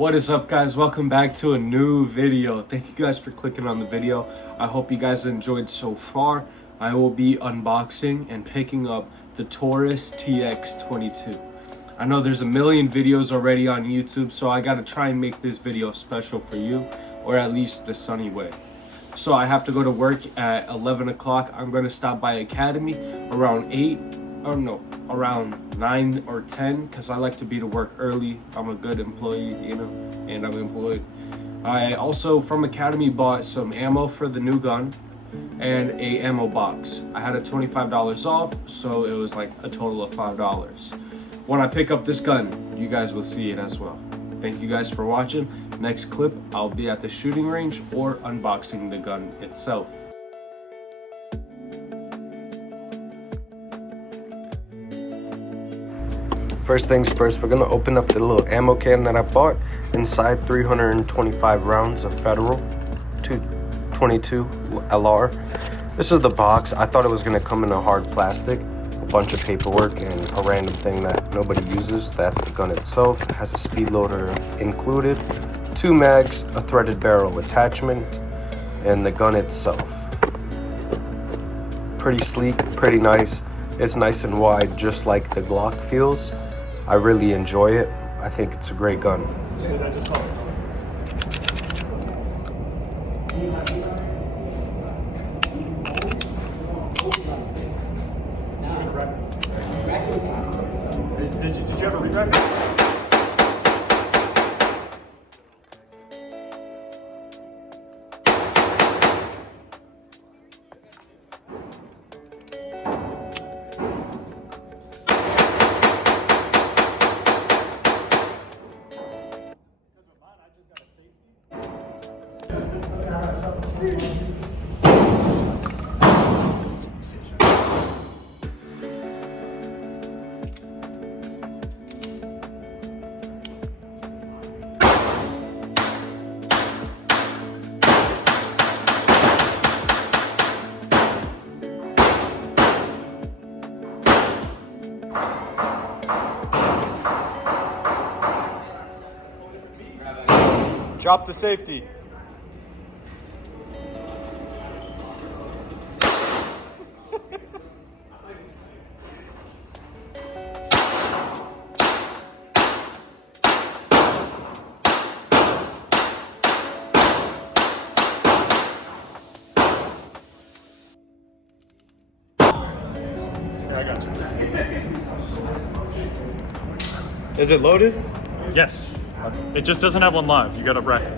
What is up, guys? Welcome back to a new video. Thank you guys for clicking on the video. I hope you guys enjoyed so far. I will be unboxing and picking up the Taurus Tx22. I know there's a million videos already on YouTube, so I gotta try and make this video special for you, or at least the sunny way. So I have to go to work at 11 o'clock. I'm gonna stop by Academy around around 9 or 10, because I like to be to work early. I'm a good employee, and I'm employed. I also from Academy bought some ammo for the new gun and a ammo box. I had a $25 off, so it was like a total of $5. When I pick up this gun, you guys will see it as well. Thank you guys for watching. Next clip, I'll be at the shooting range or unboxing the gun itself. First things first, we're gonna open up the little ammo can that I bought. Inside 325 rounds of Federal 22 LR. This is the box. I thought it was gonna come in a hard plastic, a bunch of paperwork, and a random thing that nobody uses. That's the gun itself. It has a speed loader included, 2 mags, a threaded barrel attachment, and the gun itself. Pretty sleek, pretty nice. It's nice and wide, just like the Glock feels. I really enjoy it. I think it's a great gun. Did you ever read it? Drop the safety. Yeah, I got you. Is it loaded? Yes. It just doesn't have one live. You got a bracket.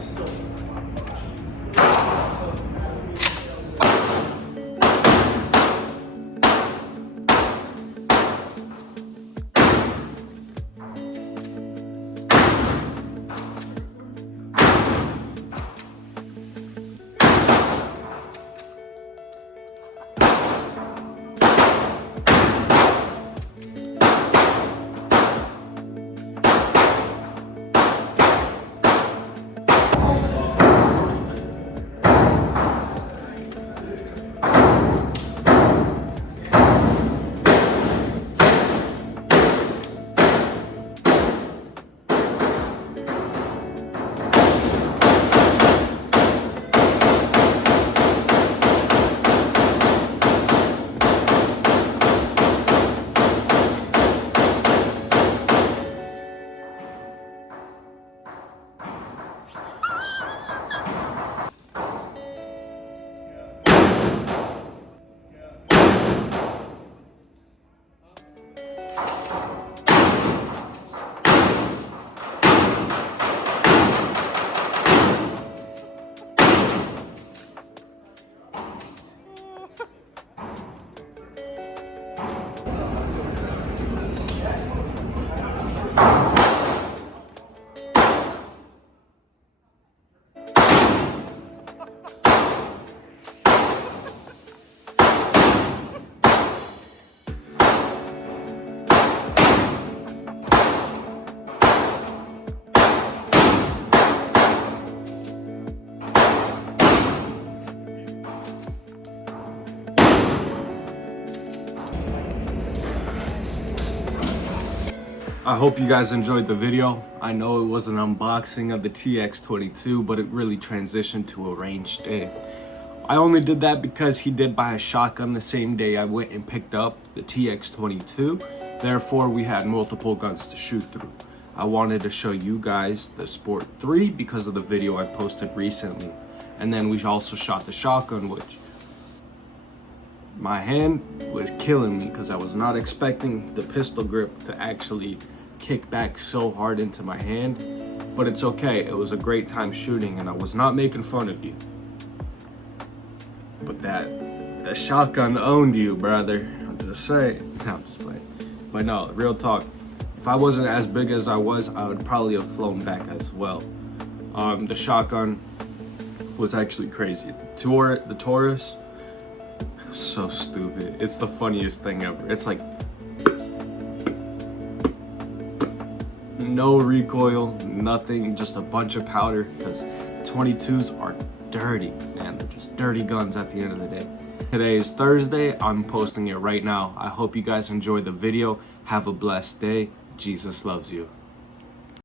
I hope you guys enjoyed the video. I know it was an unboxing of the TX22, but it really transitioned to a range day. I only did that because he did buy a shotgun the same day I went and picked up the TX22. Therefore, we had multiple guns to shoot through. I wanted to show you guys the Sport 3 because of the video I posted recently. And then we also shot the shotgun, which my hand was killing me because I was not expecting the pistol grip to actually kick back so hard into my hand. But it's okay, it was a great time shooting and I was not making fun of you. But the shotgun owned you, brother. I'm just saying. No, I'm just playing. But no, real talk. If I wasn't as big as I was, I would probably have flown back as well. The shotgun was actually crazy. The Taurus, so stupid. It's the funniest thing ever. It's like no recoil, nothing, just a bunch of powder, because 22s are dirty, man. They're just dirty guns at the end of the day. Today is Thursday. I'm posting it right now. I hope you guys enjoyed the video. Have a blessed day. Jesus loves you.